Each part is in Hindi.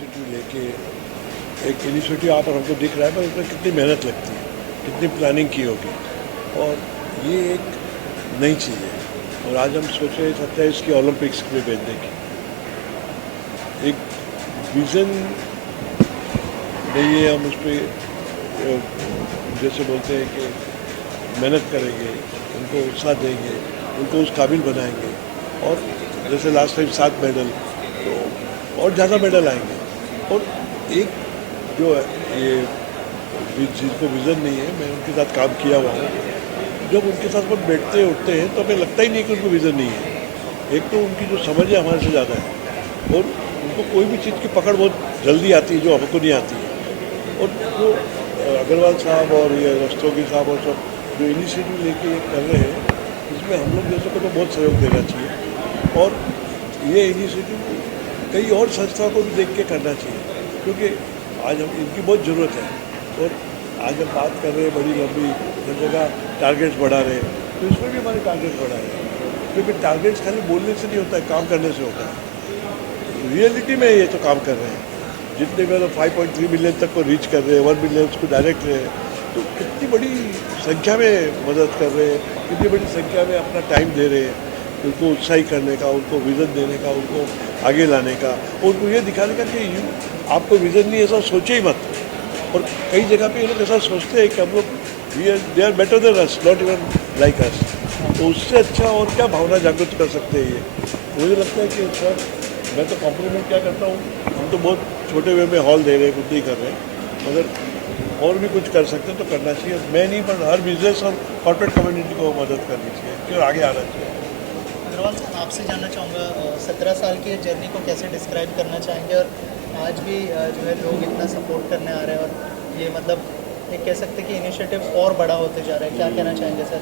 इनिशिएटिव लेके एक इनिशिएटिव यहाँ पर हमको दिख रहा है, पर इसमें कितनी मेहनत लगती है, कितनी प्लानिंग की होगी, और ये एक नई चीज़ है। और आज हम सोच रहे हैं 27 की ओलंपिक्स में भेजने की। एक विज़न नहीं है, हम उस पर जैसे बोलते हैं कि मेहनत करेंगे, उनको उत्साह देंगे, उनको उस काबिल बनाएंगे, और जैसे लास्ट टाइम 7 मेडल, तो और ज़्यादा मेडल आएंगे। और एक जो है ये जिनको विज़न नहीं है, मैं उनके साथ काम किया हुआ हूँ, जब उनके साथ वो बैठते उठते हैं तो हमें लगता ही नहीं कि उनको विज़न नहीं है। एक तो उनकी जो समझ है हमारे से ज़्यादा है, और उनको कोई भी चीज़ की पकड़ बहुत जल्दी आती है जो हमको नहीं आती है। और जो अग्रवाल साहब और ये रस्तोगी साहब और सब जो इनिशिएटिव लेके ये कर रहे हैं, इसमें हम लोग जैसे को तो बहुत सहयोग देना चाहिए, और ये इनिशिएटिव कई और संस्थाओं को भी देख के करना चाहिए, क्योंकि आज हम इनकी बहुत ज़रूरत है। और आज हम बात कर रहे हैं बड़ी लंबी, हर जगह टारगेट्स बढ़ा रहे हैं, तो इसमें भी हमारे टारगेट्स बढ़ाए, क्योंकि टारगेट्स खाली बोलने से नहीं होता है, काम करने से होता है। रियलिटी में ये तो काम कर रहे हैं, जितने में 5.3 मिलियन तक को रीच कर रहे हैं, 1 मिलियन को डायरेक्ट रहे हैं, तो कितनी बड़ी संख्या में मदद कर रहे हैं, कितनी बड़ी संख्या में अपना टाइम दे रहे हैं, उनको उत्साही करने का, उनको विज़न देने का, उनको आगे लाने का, उनको ये दिखाने का कि आपको विज़न नहीं, ऐसा सोचे ही मत। और कई जगह पे ये लोग ऐसा सोचते हैं कि हम लोग they are better than us, not even like us, तो उससे अच्छा और क्या भावना जागृत कर सकते हैं ये। मुझे लगता है कि सर, मैं तो कॉम्प्लीमेंट क्या करता हूँ, हम तो बहुत छोटे वे में हॉल दे रहे हैं, कुछ नहीं कर रहे हैं, मगर और भी कुछ कर सकते हैं तो करना चाहिए। मैं नहीं, पर हर बिजनेस और कॉर्पोरेट कम्युनिटी को मदद करनी चाहिए, फिर आगे आना चाहिए। अग्रवाल साहब, आपसे जानना चाहूँगा, 17 साल की जर्नी को कैसे डिस्क्राइब करना चाहेंगे, और आज भी जो है लोग इतना सपोर्ट करने आ रहे हैं, और ये मतलब एक कह सकते हैं कि इनिशिएटिव और बड़ा होते जा रहा है, क्या कहना चाहेंगे सर?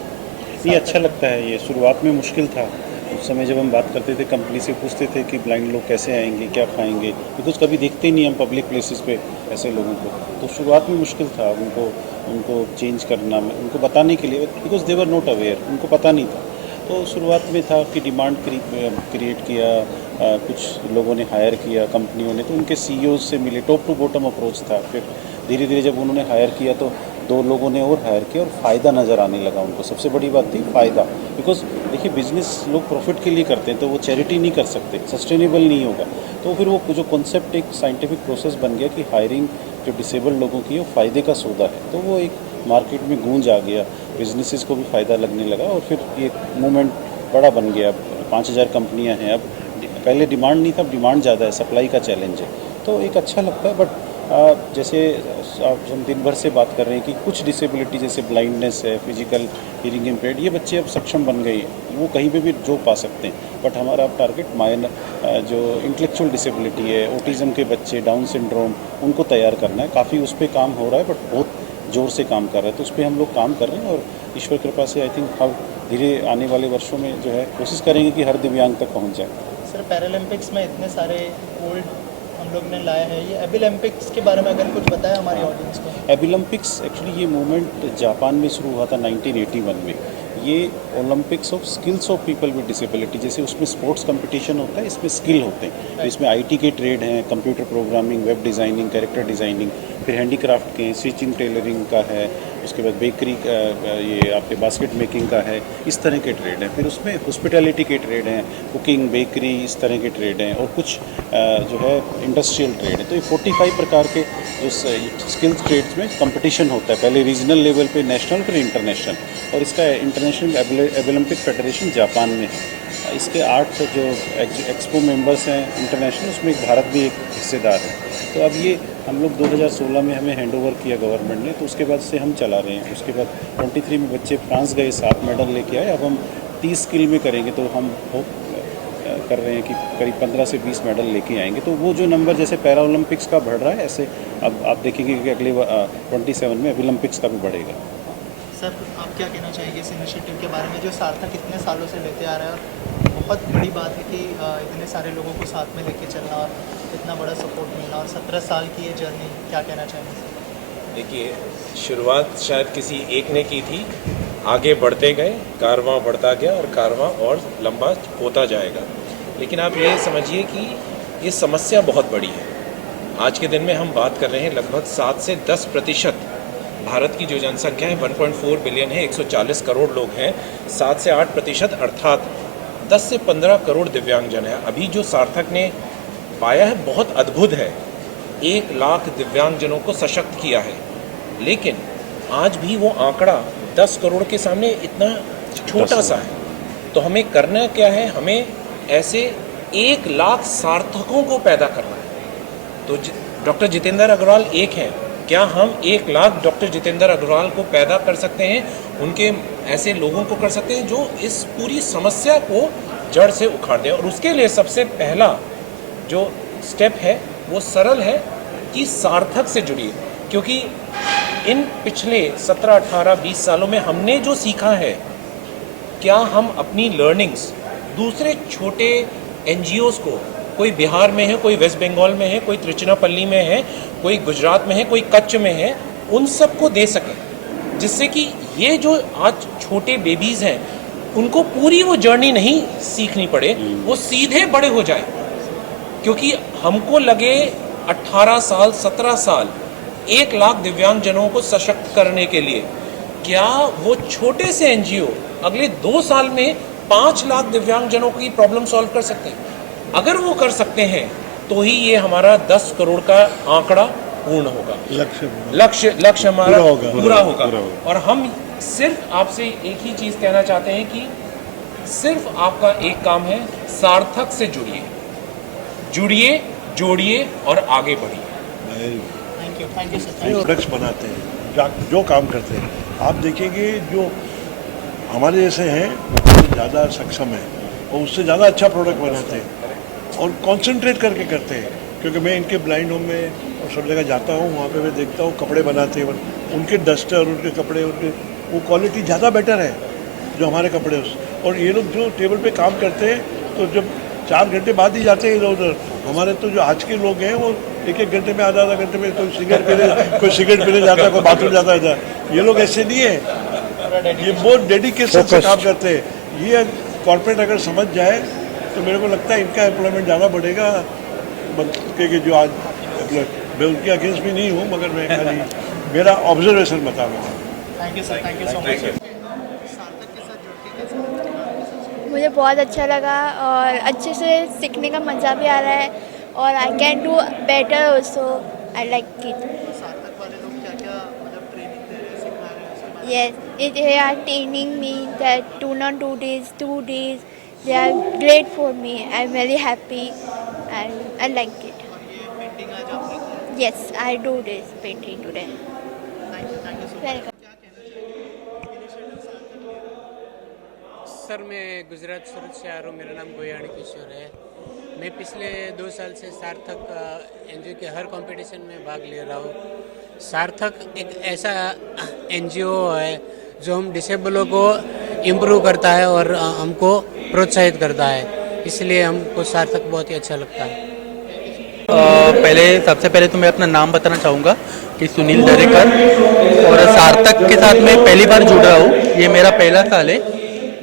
ये अच्छा लगता है। ये शुरुआत में मुश्किल था, उस समय जब हम बात करते थे, कंपनी से पूछते थे कि ब्लाइंड लोग कैसे आएंगे, क्या खाएंगे, बिकॉज कभी देखते ही नहीं हम पब्लिक प्लेसेस पे ऐसे लोगों को, तो शुरुआत में मुश्किल था उनको चेंज करना, उनको बताने के लिए, because they were not aware, उनको पता नहीं था। तो शुरुआत में था कि डिमांड क्रिएट किया, कुछ लोगों ने हायर किया कंपनियों ने, तो उनके सीईओ से मिले, टॉप टू बॉटम अप्रोच था। फिर धीरे धीरे जब उन्होंने हायर किया तो 2 लोगों ने और हायर किया, और फ़ायदा नज़र आने लगा उनको। सबसे बड़ी बात थी फ़ायदा, बिकॉज देखिए बिज़नेस लोग प्रॉफिट के लिए करते हैं, तो वो चैरिटी नहीं कर सकते, सस्टेनेबल नहीं होगा। तो फिर वो जो कॉन्सेप्ट एक साइंटिफिक प्रोसेस बन गया कि हायरिंग जो डिसेबल्ड लोगों की है वो फ़ायदे का सौदा है, तो वो एक मार्केट में गूंज आ गया, बिजनेसेस को भी फ़ायदा लगने लगा, और फिर ये मूवमेंट बड़ा बन गया। 5000 कंपनियां हैं अब, पहले डिमांड नहीं था, अब डिमांड ज़्यादा है, सप्लाई का चैलेंज है, तो एक अच्छा लगता है। बट जैसे हम दिन भर से बात कर रहे हैं कि कुछ डिसेबिलिटी जैसे ब्लाइंडनेस है, फिजिकल हियरिंग इम्पेयर्ड, ये बच्चे अब सक्षम बन गए हैं, वो कहीं पे भी जॉब पा सकते हैं। बट हमारा अब टारगेट माइनर जो इंटेलेक्चुअल डिसेबिलिटी है, ऑटिज़म के बच्चे, डाउन सिंड्रोम, उनको तैयार करना है। काफ़ी उस पर काम हो रहा है, बट बहुत ज़ोर से काम कर रहा है, तो उस पर हम लोग काम कर रहे हैं, और ईश्वर कृपा से आई थिंक हर धीरे आने वाले वर्षों में जो है कोशिश करेंगे कि हर दिव्यांग तक पहुंच जाए। सर, पैरालंपिक्स में इतने सारे गोल्ड हम लोग ने लाया है, ये एबिलंपिक्स के बारे में अगर कुछ बताया हमारी ऑडियंस को। एबिलंपिक्स एक्चुअली ये मूवमेंट जापान में शुरू हुआ था 1981 में। ये Olympics of skills of people with disability, जैसे उसमें स्पोर्ट्स कंपटीशन होता है, इसमें स्किल होते हैं, तो इसमें आईटी के ट्रेड हैं, computer programming, web designing, character designing, फिर हैंडीक्राफ्ट के, स्टिचिंग, टेलरिंग का है, उसके बाद बेकरी का, ये आपके बास्केट मेकिंग का है, इस तरह के ट्रेड हैं। फिर उसमें हॉस्पिटैलिटी के ट्रेड हैं, कुकिंग, बेकरी, इस तरह के ट्रेड हैं, और कुछ जो है इंडस्ट्रियल ट्रेड है। तो ये 45 प्रकार के जो स्किल्स ट्रेड्स में कंपटीशन होता है, पहले रीजनल लेवल पे, नेशनल, फिर इंटरनेशनल, और इसका इंटरनेशनल एबिलंपिक फेडरेशन जापान में है। इसके 8 जो एक्सपो मेंबर्स हैं इंटरनेशनल, उसमें एक भारत भी एक हिस्सेदार है। तो अब ये हम लोग 2016 में हमें हैंड ओवर किया गवर्नमेंट ने, तो उसके बाद से हम चला रहे हैं। उसके बाद 23 में बच्चे फ्रांस गए, 7 मेडल लेके आए। अब हम 30 स्किल में करेंगे, तो हम होप कर रहे हैं कि करीब 15 से 20 मेडल लेके आएंगे। तो वो जो नंबर जैसे पैरा ओलंपिक्स का बढ़ रहा है, ऐसे अब आप देखेंगे कि अगले 27 में ओलंपिक्स का भी बढ़ेगा। सर, आप क्या कहना चाहेंगे इस इनिशिएटिव के बारे में, जो सार्थक इतने सालों से लेते आ रहा है, और बहुत बड़ी बात है कि इतने सारे लोगों को साथ में लेके चलना और इतना बड़ा सपोर्ट मिलना, और 17 साल की ये जर्नी, क्या कहना चाहेंगे सर? देखिए, शुरुआत शायद किसी एक ने की थी, आगे बढ़ते गए, कारवां बढ़ता गया, और कारवां और लंबा होता जाएगा। लेकिन आप ये समझिए कि ये समस्या बहुत बड़ी है। आज के दिन में हम बात कर रहे हैं लगभग 7 से 10% भारत की जो जनसंख्या है 1.4 बिलियन है, 140 करोड़ लोग हैं, 7 से 8% अर्थात 10 से 15 करोड़ दिव्यांगजन है। अभी जो सार्थक ने पाया है बहुत अद्भुत है, 1 लाख दिव्यांगजनों को सशक्त किया है, लेकिन आज भी वो आंकड़ा 10 करोड़ के सामने इतना छोटा सा है। तो हमें करना क्या है, हमें ऐसे 1 लाख सार्थकों को पैदा करना है। तो डॉक्टर जितेंद्र अग्रवाल एक हैं, क्या हम 1 लाख डॉक्टर जितेंद्र अग्रवाल को पैदा कर सकते हैं, उनके ऐसे लोगों को कर सकते हैं जो इस पूरी समस्या को जड़ से उखाड़ दें। और उसके लिए सबसे पहला जो स्टेप है वो सरल है कि सार्थक से जुड़िए, क्योंकि इन पिछले 17, 18, 20 सालों में हमने जो सीखा है, क्या हम अपनी लर्निंग्स दूसरे छोटे NGOs को, कोई बिहार में है, कोई वेस्ट बंगाल में है, कोई त्रिचुनापल्ली में है, कोई गुजरात में है, कोई कच्छ में है, उन सबको दे सकें, जिससे कि ये जो आज छोटे बेबीज़ हैं उनको पूरी वो जर्नी नहीं सीखनी पड़े, वो सीधे बड़े हो जाए। क्योंकि हमको लगे 18 साल 17 साल 1 लाख दिव्यांगजनों को सशक्त करने के लिए, क्या वो छोटे से NGO अगले 2 साल में 5 लाख दिव्यांगजनों की प्रॉब्लम सॉल्व कर सकते हैं? अगर वो कर सकते हैं तो ही ये हमारा 10 करोड़ का आंकड़ा पूर्ण होगा, लक्ष्य हमारा पूरा होगा। और हम सिर्फ आपसे एक ही चीज़ कहना चाहते हैं कि सिर्फ आपका एक काम है, सार्थक से जुड़िए, जोड़िए और आगे बढ़िए। Thank you sir. प्रोडक्ट्स बनाते हैं, जो काम करते हैं, आप देखेंगे जो हमारे जैसे हैं वो ज़्यादा सक्षम है और उससे ज़्यादा अच्छा प्रोडक्ट बनाते हैं और कंसंट्रेट करके करते हैं। क्योंकि मैं इनके ब्लाइंड होम में और सब जगह जाता हूँ, वहाँ पे मैं देखता हूँ कपड़े बनाते हैं, उनके डस्टर, उनके कपड़े, उनके वो क्वालिटी ज़्यादा बेटर है जो हमारे कपड़े और ये लोग जो टेबल पे काम करते हैं तो जब 4 घंटे बाद ही जाते हैं इधर उधर। हमारे तो जो आज के लोग हैं वो 1-1 घंटे में, आधा घंटे में कोई सिगरेट पीने जाता है, कोई बाथरूम जाता है। ये लोग ऐसे नहीं है, ये बहुत डेडिकेशन से काम करते हैं। ये कॉर्पोरेट अगर समझ जाए तो मेरे को लगता है इनका एम्प्लॉयमेंट ज़्यादा बढ़ेगा। क्योंकि जो आज मैं उनके अगेंस्ट भी नहीं हूँ, मगर मैं खाली मेरा ऑब्जर्वेशन बता रहा हूँ। Thank you sir, thank you so much. सार्थक के साथ जुड़ के कैसा लगा? मुझे बहुत अच्छा लगा और अच्छे से सीखने का मज़ा भी आ रहा है और I can do better also, I like it. सार्थक वाले लोग क्या क्या मतलब ट्रेनिंग दे रहे हैं, सिखा रहे हैं उसके बारे में? Yes, they are training me that do not do this, do this. They are great for me. I'm very happy and I like it. और ये पेंटिंग आज आपने की? Yes, I do this painting today. Thank you so much. Welcome. क्या कहना चाहेंगे इनिशिएटिव सार्थक ले रहा है? सर मैं गुजरात सूरत से आ रहा हूँ, मेरा नाम गोयाणी किशोर है। मैं पिछले 2 साल से सार्थक NGO के हर कंपटीशन में भाग ले रहा हूँ। सार्थक एक ऐसा NGO है जो हम डिसेबलों को इम्प्रूव करता है और हमको प्रोत्साहित करता है, इसलिए हमको सार्थक बहुत ही अच्छा लगता है। सबसे पहले तो मैं अपना नाम बताना चाहूँगा कि सुनील दरेकर, और सार्थक के साथ मैं पहली बार जुड़ रहा हूँ। ये मेरा पहला साल है,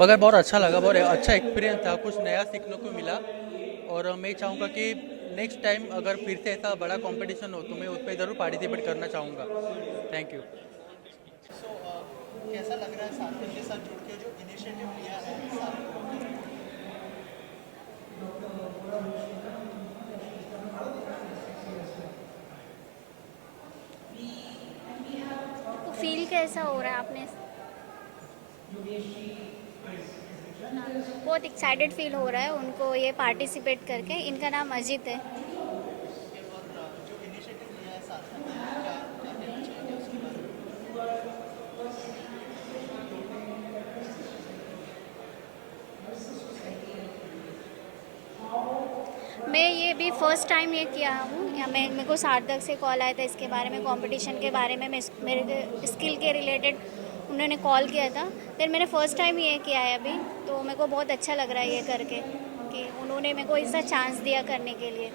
मगर बहुत अच्छा लगा, बहुत अच्छा एक्सपीरियंस था, कुछ नया सीखने को मिला। और मैं चाहूँगा कि नेक्स्ट टाइम अगर फिर से ऐसा बड़ा कंपटीशन हो तो मैं उस पर ज़रूर पार्टिसिपेट करना चाहूँगा। Thank you. कैसा लग रहा है सार्थक के साथ जुड़ के जो इनिशिएटिव लिया है सार्थक? फील कैसा हो रहा है आपने? बहुत एक्साइटेड फील हो रहा है उनको ये पार्टिसिपेट करके। इनका नाम अजीत है। जो इनिशिएटिव लिया है सार्थक ने, क्या कहना चाहिए उसके बारे में? मैं ये भी फर्स्ट टाइम ये किया हूँ, या मेरे को सार्थक से कॉल आया था इसके बारे में, कंपटीशन के बारे में, मेरे स्किल के रिलेटेड उन्होंने कॉल किया था। फिर मैंने फ़र्स्ट टाइम ये किया है अभी, तो मेरे को बहुत अच्छा लग रहा है ये करके कि उन्होंने मेरे को ऐसा चांस दिया करने के लिए।